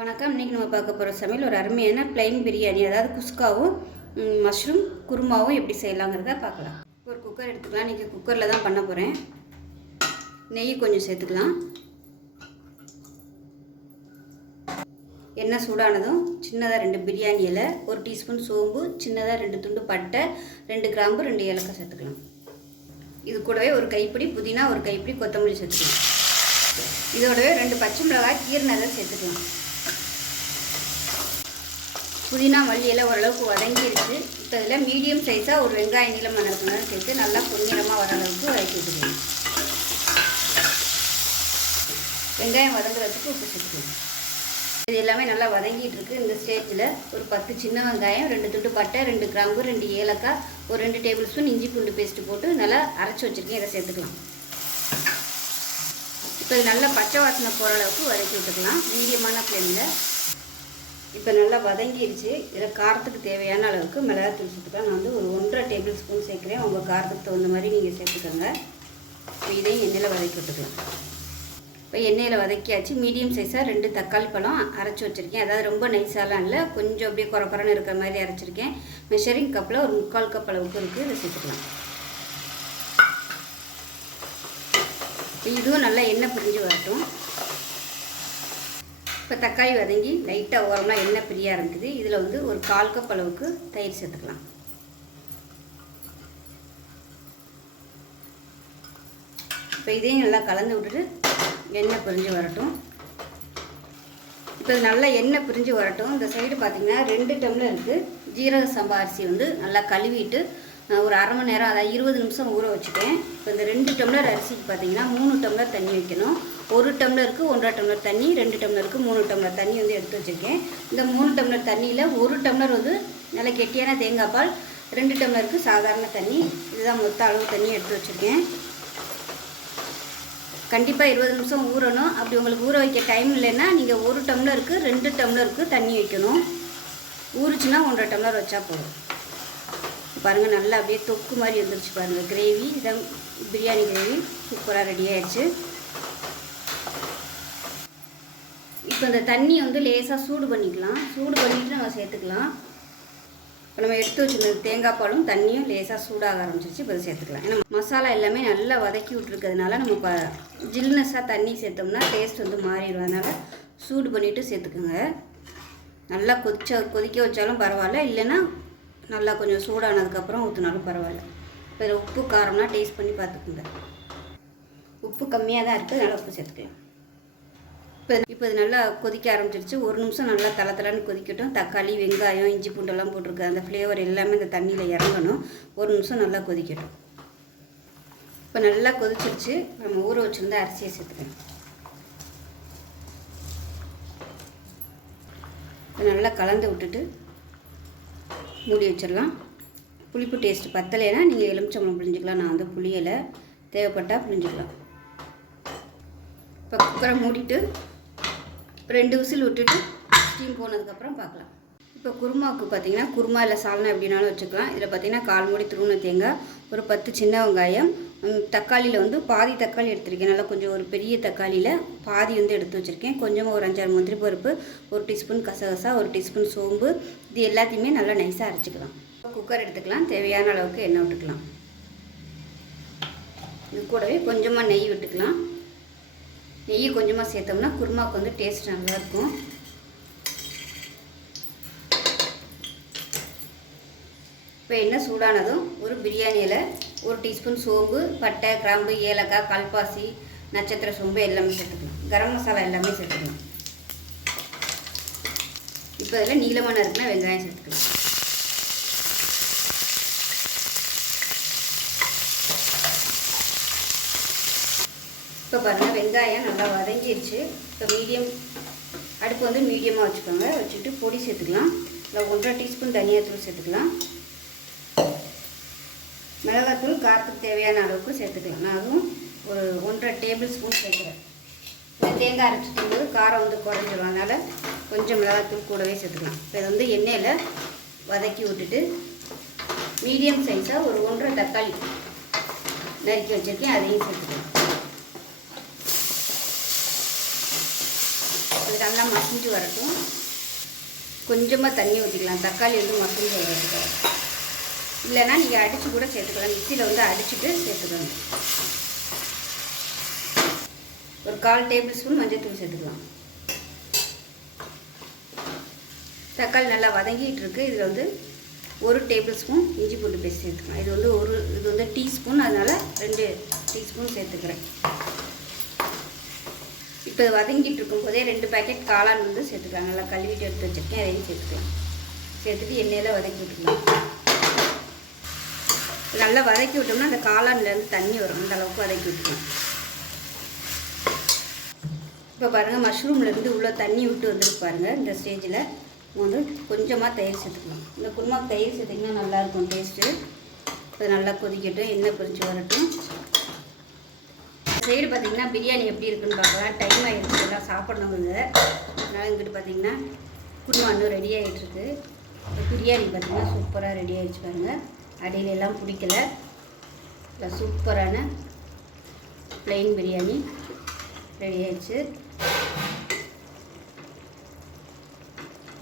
வணக்கம். இன்றைக்கி நம்ம பார்க்க போகிற சமையல் ஒரு அருமையான ப்ளைன் பிரியாணி, அதாவது குஸ்காவும் மஷ்ரூம் குருமாவும் எப்படி செய்யலாங்கிறத பார்க்கலாம். ஒரு குக்கர் எடுத்துக்கலாம். இன்றைக்கி குக்கரில் தான் பண்ண போகிறேன். நெய் கொஞ்சம் சேர்த்துக்கலாம். எண்ணெய் சூடானதும் சின்னதாக 2 பிரியாணி இலை, 1 டீஸ்பூன் சோம்பு, சின்னதாக 2 துண்டு பட்டை, 2 கிராம்பு, 2 ஏலக்காய் சேர்த்துக்கலாம். இது கூடவே ஒரு கைப்பிடி புதினா, ஒரு கைப்பிடி கொத்தமல்லி சேர்த்துக்கலாம். இதோடவே 2 பச்சை மிளகாய் கீரைனதை சேர்த்துக்கலாம். புதினா மல்லி எல்லாம் ஓரளவுக்கு வதங்கிடுச்சு. இப்போ இதில் மீடியம் சைஸாக ஒரு வெங்காயம் நீளமாக நறுக்கணும் சேர்த்து நல்லா பொன்னிறமாக வர அளவுக்கு வதக்கி விட்டுக்கணும். வெங்காயம் வதங்குறதுக்கு உப்பு சேர்த்துக்கணும். இது எல்லாமே நல்லா வதங்கிட்டு இருக்குது. இந்த ஸ்டேஜில் ஒரு 10 சின்ன வெங்காயம், 2 துண்டு பட்டை, 2 கிராம்பு, 2 ஏலக்காய், ஒரு 2 டேபிள் ஸ்பூன் இஞ்சி பூண்டு பேஸ்ட்டு போட்டு நல்லா அரைச்சி வச்சுருக்கேன். இதை சேர்த்துக்கலாம். இப்போ இது நல்லா பச்சை வாசனை போகிற அளவுக்கு வதக்கி விட்டுக்கலாம் மீடியமான ஃப்ளேமில். இப்போ நல்லா வதங்கிடுச்சு. இதில் காரத்துக்கு தேவையான அளவுக்கு மிளகாத்தூள் சேர்த்துக்கலாம். நான் வந்து ஒரு 1.5 டேபிள் ஸ்பூன் சேர்க்குறேன். உங்கள் காரத்துக்கு தகுந்த மாதிரி நீங்கள் சேர்த்துக்கோங்க. இப்போ இதையும் எண்ணெயில் வதக்கி விட்டுக்கலாம். இப்போ எண்ணெயில் வதக்கியாச்சு. மீடியம் சைஸாக 2 தக்காளி பழம் அரைச்சி வச்சுருக்கேன். அதாவது ரொம்ப நைஸாலாம் இல்லை, கொஞ்சம் அப்படியே குறக்குறன்னு இருக்கிற மாதிரி அரைச்சிருக்கேன். மெஷரிங் கப்பில் ஒரு 3/4 கப் அளவுக்கு இருக்குது. இதை சேர்த்துக்கலாம். இதுவும் நல்லா எண்ணெய் பிரிஞ்சு வரட்டும். இப்போ தக்காளி வதங்கி லைட்டாக ஓரமாக எண்ணெய் பிரிய ஆரம்பிக்குது. இதில் வந்து ஒரு 1/4 கப் அளவுக்கு தயிர் சேர்த்துக்கலாம். இப்போ இதையும் நல்லா கலந்து விட்டுட்டு எண்ணெய் பிரிஞ்சு வரட்டும். இப்போ இது நல்லா எண்ணெய் பிரிஞ்சு வரட்டும். இந்த சைடு பார்த்திங்கன்னா 2 டம்ளர் இருக்குது ஜீரக சம்பா அரிசி வந்து நல்லா கழுவிட்டு ஒரு அரை மணி நேரம், அதாவது 20 நிமிஷம் ஊற வச்சுட்டேன். இப்போ இந்த 2 டம்ளர் அரிசிக்கு பார்த்திங்கன்னா 3 டம்ளர் தண்ணி வைக்கணும். 1 டம்ளருக்கு 1.5 டம்ளர் தண்ணி, 2 டம்ளருக்கு 3 டம்ளர் தண்ணி வந்து எடுத்து வச்சுருக்கேன். இந்த 3 டம்ளர் தண்ணியில் 1 டம்ளர் வந்து நல்ல கெட்டியான தேங்காய் பால், 2 டம்ளருக்கு சாதாரண தண்ணி, இதுதான் மொத்த அளவு தண்ணி எடுத்து வச்சுருக்கேன். கண்டிப்பாக 20 நிமிஷம் ஊறணும். அப்படி உங்களுக்கு ஊற வைக்க டைம் இல்லைன்னா நீங்கள் 1 டம்ளருக்கு 2 டம்ளருக்கு தண்ணி வைக்கணும். ஊறிச்சுன்னா 1.5 டம்ளர் வச்சா போதும். பாருங்கள், நல்லா அப்படியே தொக்கு மாதிரி வந்துருச்சு பாருங்கள். கிரேவி, இதான் பிரியாணி கிரேவி சூப்பராக ரெடி ஆயிடுச்சு. இப்போ இந்த தண்ணி வந்து லேசாக சூடு பண்ணிக்கலாம். சூடு பண்ணிவிட்டு நம்ம சேர்த்துக்கலாம். இப்போ நம்ம எடுத்து வச்சுருந்த தேங்காய் பாலும் தண்ணியும் லேசாக சூடாக ஆரம்பிச்சிருச்சு. இப்போ சேர்த்துக்கலாம். ஏன்னா மசாலா எல்லாமே நல்லா வதக்கி விட்ருக்கிறதுனால நம்ம இப்போ ஜில்னஸாக தண்ணி சேர்த்தோம்னா டேஸ்ட் வந்து மாறிடும். அதனால் சூடு பண்ணிவிட்டு சேர்த்துக்குங்க. நல்லா கொதிக்க வச்சாலும் பரவாயில்ல, இல்லைன்னா நல்லா கொஞ்சம் சூடானதுக்கப்புறம் ஊற்றினாலும் பரவாயில்ல. இப்போ இதில் உப்பு காரம்லாம் டேஸ்ட் பண்ணி பார்த்துக்குங்க. உப்பு கம்மியாக தான் இருக்குது, நல்லா உப்பு சேர்த்துக்கலாம். இப்போ இது நல்லா கொதிக்க ஆரம்பிச்சிருச்சு. 1 நிமிஷம் நல்லா தளன்னு கொதிக்கட்டும். தக்காளி, வெங்காயம், இஞ்சி பூண்டெல்லாம் போட்டிருக்கு. அந்த ஃப்ளேவர் எல்லாமே இந்த தண்ணியில் இறங்கணும். 1 நிமிஷம் நல்லா கொதிக்கட்டும். இப்போ நல்லா கொதிச்சிருச்சு. நம்ம ஊற வச்சுருந்தா அரிசியை சேர்த்துக்கலாம். இப்போ நல்லா கலந்து விட்டுட்டு மூடி வச்சிடலாம். புளிப்பு டேஸ்ட்டு பத்தலைன்னா நீங்கள் எலுமிச்சம்பழம் பிழிஞ்சிக்கலாம். நான் வந்து புளியலை, தேவைப்பட்டால் பிழிஞ்சிக்கலாம். இப்போ குக்கரை மூடிட்டு 2 விசில் விட்டுட்டு ஸ்டீம் போனதுக்கப்புறம் பார்க்கலாம். இப்போ குருமாவுக்கு பார்த்திங்கன்னா குருமா இல்லை சால்னா எப்படினாலும் வச்சுக்கலாம். இதில் பார்த்திங்கன்னா 1/4 மூடி துருவின தேங்காய், ஒரு 10 சின்ன வெங்காயம், தக்காளியில் வந்து பாதி தக்காளி எடுத்துருக்கேன். நல்லா கொஞ்சம் ஒரு பெரிய தக்காளியில் பாதி வந்து எடுத்து வச்சுருக்கேன். கொஞ்சமாக ஒரு 5-6 முந்திரி பருப்பு, 1 டீஸ்பூன் கசகசா, 1 டீஸ்பூன் சோம்பு, இது எல்லாத்தையுமே நல்லா நைஸாக அரைச்சிக்கலாம். குக்கர் எடுத்துக்கலாம். தேவையான அளவுக்கு எண்ணெய் விட்டுக்கலாம். இது கூடவே கொஞ்சமாக நெய் விட்டுக்கலாம். நெய் கொஞ்சமாக சேர்த்தோம்னா குருமாவுக்கு வந்து டேஸ்ட் நல்லாயிருக்கும். இப்போ எண்ணெய் சூடானதும் ஒரு பிரியாணி இலை, 1 டீஸ்பூன் சோம்பு, பட்டை, கிராம்பு, ஏலக்காய், கல்பாசி, நட்சத்திர சோம்பு எல்லாமே சேர்த்துக்கலாம். கரம் மசாலா எல்லாமே சேர்த்துக்கலாம். இப்போ இதில் நீளமான இருக்குன்னா வெங்காயம் சேர்த்துக்கலாம். இப்போ பாருங்கள், வெங்காயம் நல்லா வதங்கிடுச்சு. இப்போ அடுப்பு வந்து மீடியமாக வச்சுக்கோங்க. வச்சுட்டு பொடி சேர்த்துக்கலாம். இல்லை 1.5 டீஸ்பூன் தனியாத்தூள் சேர்த்துக்கலாம். மிளகாத்தூள் காரத்துக்கு தேவையான அளவுக்கு சேர்த்துக்கலாம். நான் அதுவும் ஒரு 1.5 டேபிள் ஸ்பூன் சேர்க்குறேன். இந்த தேங்காய் அரைச்சிக்கும் போது காரம் வந்து குறைஞ்சிடும், அதனால் கொஞ்சம் மிளகாத்தூள் கூடவே சேர்த்துக்கலாம். இப்போ இதை வந்து எண்ணெயில் வதக்கி விட்டுட்டு மீடியம் சைஸாக ஒரு 1.5 தக்காளி நறுக்கி வச்சுருக்கேன், அதையும் சேர்த்துக்கலாம். அதுக்கு நல்லா மசிஞ்சு வரட்டும். கொஞ்சமாக தண்ணி ஊற்றிக்கலாம், தக்காளி வந்து மசிஞ்சு வரதுக்கு. இல்லைன்னா நீங்கள் அடித்து கூட சேர்த்துக்கலாம், மிக்சியில் வந்து அடிச்சுட்டு சேர்த்துக்கணும். ஒரு 1/4 டேபிள் ஸ்பூன் மஞ்சள்தூள் சேர்த்துக்கலாம். தக்காளி நல்லா வதங்கிட்டு இருக்கு. இதில் வந்து 1 டேபிள் ஸ்பூன் இஞ்சி பூண்டு பேஸ்ட் சேர்த்துக்கலாம். இது வந்து டீஸ்பூன், அதனால் 2 டீஸ்பூன் சேர்த்துக்கிறேன். இப்போ வதங்கிட்டு இருக்கும்போதே 2 பேக்கெட் காளான் வந்து சேர்த்துக்கலாம். நல்லா கழுவிட்டு எடுத்து வச்சுருக்கேன், அதையும் சேர்த்துக்கலாம். சேர்த்துட்டு எண்ணெயில் வதக்கி விட்டுக்கலாம். நல்லா வதக்கி விட்டோம்னா அந்த காளான்லேருந்து தண்ணி வரும், அந்த அளவுக்கு வதக்கி விட்டுக்கலாம். இப்போ பாருங்கள், மஷ்ரூம்லேருந்து உள்ள தண்ணி விட்டு வந்துருக்கு பாருங்கள். இந்த ஸ்டேஜில் வந்து கொஞ்சமாக தயிர் சேர்த்துக்கலாம். இந்த குருமாவுக்கு தயிர் சேர்த்திங்கன்னா நல்லாயிருக்கும் டேஸ்ட்டு. இப்போ நல்லா கொதிக்கட்டும், எண்ணெய் பொரிச்சு வரட்டும். சைடு பார்த்திங்கன்னா பிரியாணி எப்படி இருக்குன்னு பார்க்கலாம். டைம் ஆகிடுச்சு, எல்லாம் சாப்பிட்ணும் இதை. அதனால் இங்கிட்டு பார்த்திங்கன்னா குருமா இன்னும் ரெடி ஆகிட்டுருக்கு. பிரியாணி பார்த்திங்கன்னா சூப்பராக ரெடி ஆகிடுச்சு பாருங்கள். அடியிலெல்லாம் பிடிக்கல. இல்லை, சூப்பரான ப்ளைன் பிரியாணி ரெடி ஆகிடுச்சு.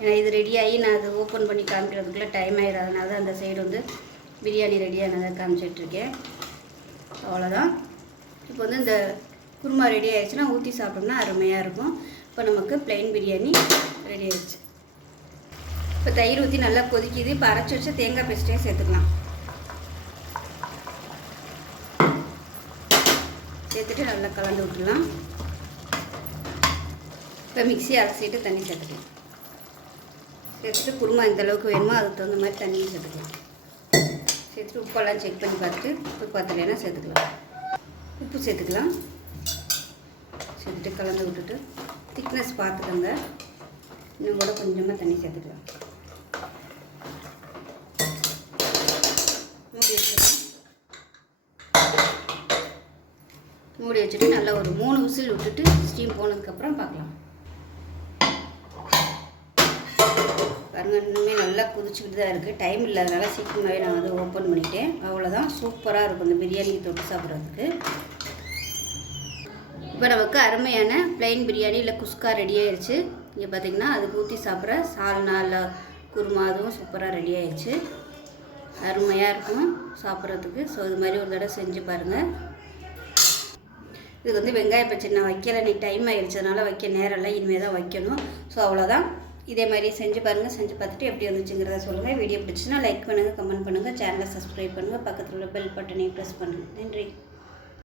ஏன்னா இது ரெடியாகி நான் அது ஓப்பன் பண்ணி காமிக்கிறதுக்குள்ளே டைம் ஆகிடும். அதனால தான் அந்த சைடு வந்து பிரியாணி ரெடியானதை காமிச்சிட்ருக்கேன். அவ்வளோதான். இப்போ வந்து இந்த குருமா ரெடி ஆகிடுச்சுன்னா ஊற்றி சாப்பிட்டோம்னா அருமையாக இருக்கும். இப்போ நமக்கு ப்ளைன் பிரியாணி ரெடி ஆகிடுச்சு. இப்போ தயிர் ஊற்றி நல்லா கொதிக்குது. இப்போ அரைச்சி வச்ச தேங்காய் பேஸ்ட்டையும் சேர்த்துக்கலாம். சேர்த்துட்டு நல்லா கலந்து விட்டுடலாம். இப்போ மிக்ஸி அரைச்சிட்டு தண்ணி சேர்த்துக்கலாம். சேர்த்துட்டு குருமா எந்த அளவுக்கு வேணுமோ அதுக்கு தகுந்த மாதிரி தண்ணியும் சேர்த்துக்கலாம். சேர்த்துட்டு உப்பெல்லாம் செக் பண்ணி பார்த்துட்டு உப்பு பத்தலைன்னா சேர்த்துக்கலாம். உப்பு சேர்த்துக்கலாம். சேர்த்துட்டு கலந்து விட்டுட்டு திக்னஸ் பார்த்துக்கோங்க. இன்னும் கூட கொஞ்சமாக தண்ணி சேர்த்துக்கலாம். மூடி வச்சுட்டு நல்லா ஒரு 3 விசில் விட்டுட்டு ஸ்டீம் போனதுக்கப்புறம் பார்க்கலாம். பாருங்கள், இன்னுமே நல்லா கொதிச்சுக்கிட்டு தான் இருக்குது. டைம் இல்லாதனால சீக்கிரமாகவே நான் வந்து ஓப்பன் பண்ணிட்டேன். அவ்வளோதான், சூப்பராக இருக்கும் இந்த பிரியாணி தொட்டு சாப்பிட்றதுக்கு. இப்போ நமக்கு அருமையான ப்ளைன் பிரியாணி இல்லை குஸ்கா ரெடி ஆயிடுச்சு. இங்கே பார்த்திங்கன்னா அதுக்கு ஊற்றி சாப்பிட்ற சால்னா இல்லை குருமா அதுவும் சூப்பராக ரெடி ஆயிடுச்சு. அருமையாக இருக்கும் சாப்பிட்றதுக்கு. ஸோ இது மாதிரி ஒரு தடவை செஞ்சு பாருங்கள். இதுக்கு வந்து வெங்காய பச்சடி நான் வைக்கலை, நீ டைம் ஆகிடுச்சு, அதனால் வைக்க நேரம் இல்லை, இனிமேல் தான் வைக்கணும். ஸோ அவ்வளோதான். இதே மாதிரி செஞ்சு பாருங்கள். செஞ்சு பார்த்துட்டு எப்படி வந்துச்சுங்கிறத சொல்லுங்கள். வீடியோ பிடிச்சுன்னா லைக் பண்ணுங்கள், கமெண்ட் பண்ணுங்கள், சேனலை சப்ஸ்கிரைப் பண்ணுங்கள், பக்கத்தில் உள்ள பெல் பட்டனையும் ப்ரெஸ் பண்ணுங்கள். நன்றி.